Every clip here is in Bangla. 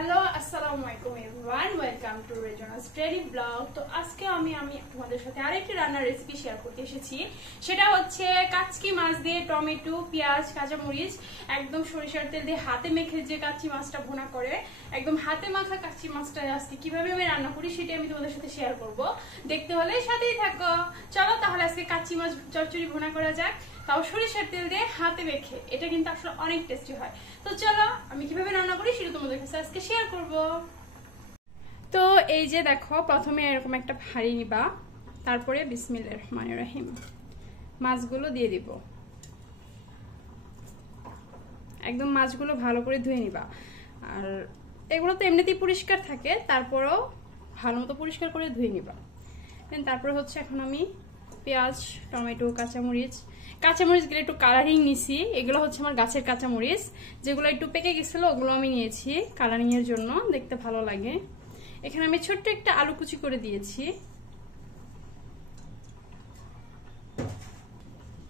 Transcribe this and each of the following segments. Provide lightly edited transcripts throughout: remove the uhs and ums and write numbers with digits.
হ্যালো আসসালামু আলাইকুম এভরিওয়ান, ওয়েলকাম টু রেজনাস ডেইলি ব্লগ। তো আজকে আমি তোমাদের সাথে আরেকটি রান্নার রেসিপি শেয়ার করতে এসেছি। সেটা হচ্ছে কাচকি মাছ দিয়ে টমেটো, পেঁয়াজ, কাঁচামরিচ একদম সরিষার তেল দিয়ে হাতে মেখে যে কাচ্চি মাছটা ভুনা করে, একদম হাতে মাখা কাচ্চি মাছটা আজকে কিভাবে আমি রান্না করি সেটাই আমি তোমাদের সাথে শেয়ার করব। দেখতে হলে সাথেই থাকো। চলো তাহলে আজকে কাচ্চি মাছ চচ্চড়ি ভুনা করা যাক, তাও সরিষার তেল দিয়ে হাতে মেখে। এটা কিন্তু আসলে অনেক টেস্টি হয়। তো চলো আমি কিভাবে রান্না করি সেটা তোমাদের কাছে আজকে শেয়ার করব। তো এই যে দেখো, প্রথমে এরকম একটা হাঁড়ি নিবা, তারপরে বিসমিল্লাহির রহমানির রহিম মাছগুলো দিয়ে দিব। একদম মাছগুলো ভালো করে ধুয়ে নিবা। আর এগুলো তো এমনিতেই পরিষ্কার থাকে, তারপরেও ভালো মতো পরিষ্কার করে ধুয়ে নিবা। দেন তারপরে হচ্ছে এখন আমি পেঁয়াজ, টমেটো, কাঁচামরিচ গুলো একটু কালারিং নিছি। এগুলো হচ্ছে আমার গাছের কাঁচামরিচ, যেগুলো একটু পেকে গেছিল ওগুলো আমি নিয়েছি কালারিং এর জন্য, দেখতে ভালো লাগে। এখানে আমি ছোট্ট একটা আলু কুচি করে দিয়েছি।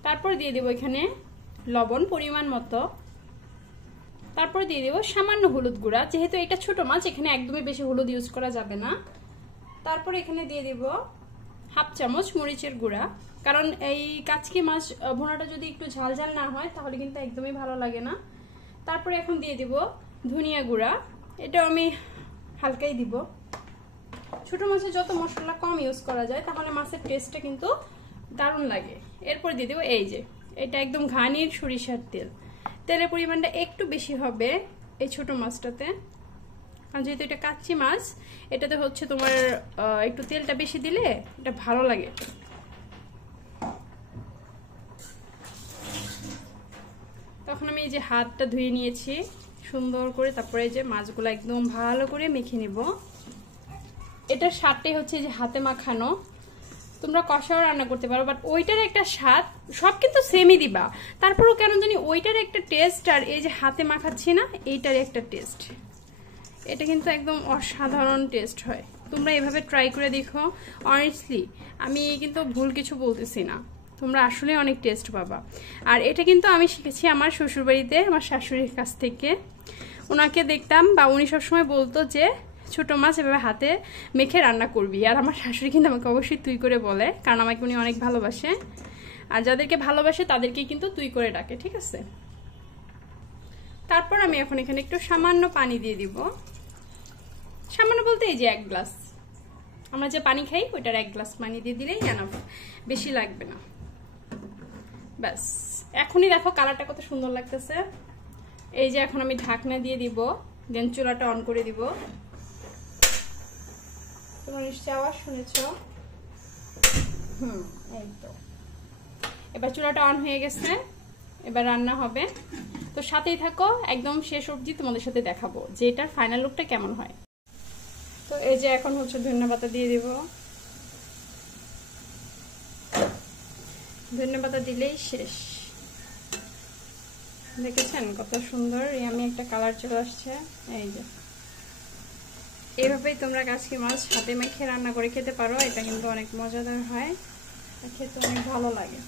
তারপর দিয়ে দেব এখানে লবণ পরিমাণ মতো। তারপর দিয়ে দেব সামান্য হলুদ গুঁড়া, যেহেতু এটা ছোট মাছ এখানে একদমই বেশি হলুদ ইউজ করা যাবে না। তারপর এখানে দিয়ে দেব হাফ চামচ মরিচের গুঁড়া, কারণ এই কাচকি মাছ ভুনাটা যদি একটু ঝাল ঝাল না হয় তাহলে কিন্তু একদমই ভালো লাগে না। তারপরে এখন দিয়ে দিব ধনিয়া গুঁড়া, এটাও আমি হালকাই দিব। ছোট মাছে যত মশলা কম ইউজ করা যায় তাহলে মাছের টেস্টটা কিন্তু দারুণ লাগে। এরপর দিয়ে দেবো এই যে এটা একদম ঘানির সরিষার তেল। তেলের পরিমাণটা একটু বেশি হবে এই ছোট মাছটাতে, কারণ যেহেতু এটা কাচ্চি মাছ এটাতে হচ্ছে তোমার একটু তেলটা বেশি দিলে এটা ভালো লাগে। তখন আমি এই যে হাতটা ধুয়ে নিয়েছি সুন্দর করে, তারপরে এই যে মাছগুলো একদম ভালো করে মেখে নেব। এটার স্বাদটাই হচ্ছে যে হাতে মাখানো। তোমরা কষাও রান্না করতে পারো, বাট ওইটার একটা স্বাদ, সব কিন্তু সেমই দিবা, তারপরেও কেন জানি ওইটার একটা টেস্ট আর এই যে হাতে মাখাচ্ছি না এইটার একটা টেস্ট, এটা কিন্তু একদম অসাধারণ টেস্ট হয়। তোমরা এভাবে ট্রাই করে দেখো। অনেস্টলি আমি কিন্তু ভুল কিছু বলতেছি না, তোমরা আসলে অনেক টেস্ট পাবা। আর এটা কিন্তু আমি শিখেছি আমার শ্বশুরবাড়িতে আমার শাশুড়ির কাছ থেকে। ওনাকে দেখতাম বা উনি সবসময় বলতো যে ছোট মাছ এভাবে হাতে মেখে রান্না করবি। আর আমার শাশুড়ি কিন্তু আমাকে অবশ্যই তুই করে বলে, কারণ আমাকে উনি অনেক ভালোবাসে। আর যাদেরকে ভালোবাসে তাদেরকে কিন্তু তুই করে ডাকে, ঠিক আছে? তারপর আমি এখন এখানে একটু সামান্য পানি দিয়ে দিব। সামান্য বলতে এই যে 1 গ্লাস, আমরা যে পানি খাই ওইটার 1 গ্লাস পানি দিয়ে দিলেই এনাফ, বেশি লাগবে না। ব্যাস, এখনই দেখো কালারটা কত সুন্দর লাগতেছে। এই যে এখন আমি ঢাকনা দিয়ে দিব, দেন চুলাটা অন করে দিব। তোমরা নিশ্চয়ই আওয়াজ শুনেছ। এই তো এবার চুলাটা অন হয়ে গেছে, এবার রান্না হবে। তো সাথেই থাকো, একদম শেষ অবধি তোমাদের সাথে দেখাবো যে এটার ফাইনাল লুকটা কেমন হয়। তো এই যে এখন হচ্ছে ধনিয়া পাতা দিয়ে দিব। ধনিয়া পাতা দিলেই শেষ। দেখেছেন কত সুন্দর আমি একটা কালার চলে আসছে। এই যে এইভাবেই তোমরা কাচকি মাছ হাতে মেখে রান্না করে খেতে পারো, এটা কিন্তু অনেক মজাদার হয়, খেতে অনেক ভালো লাগে।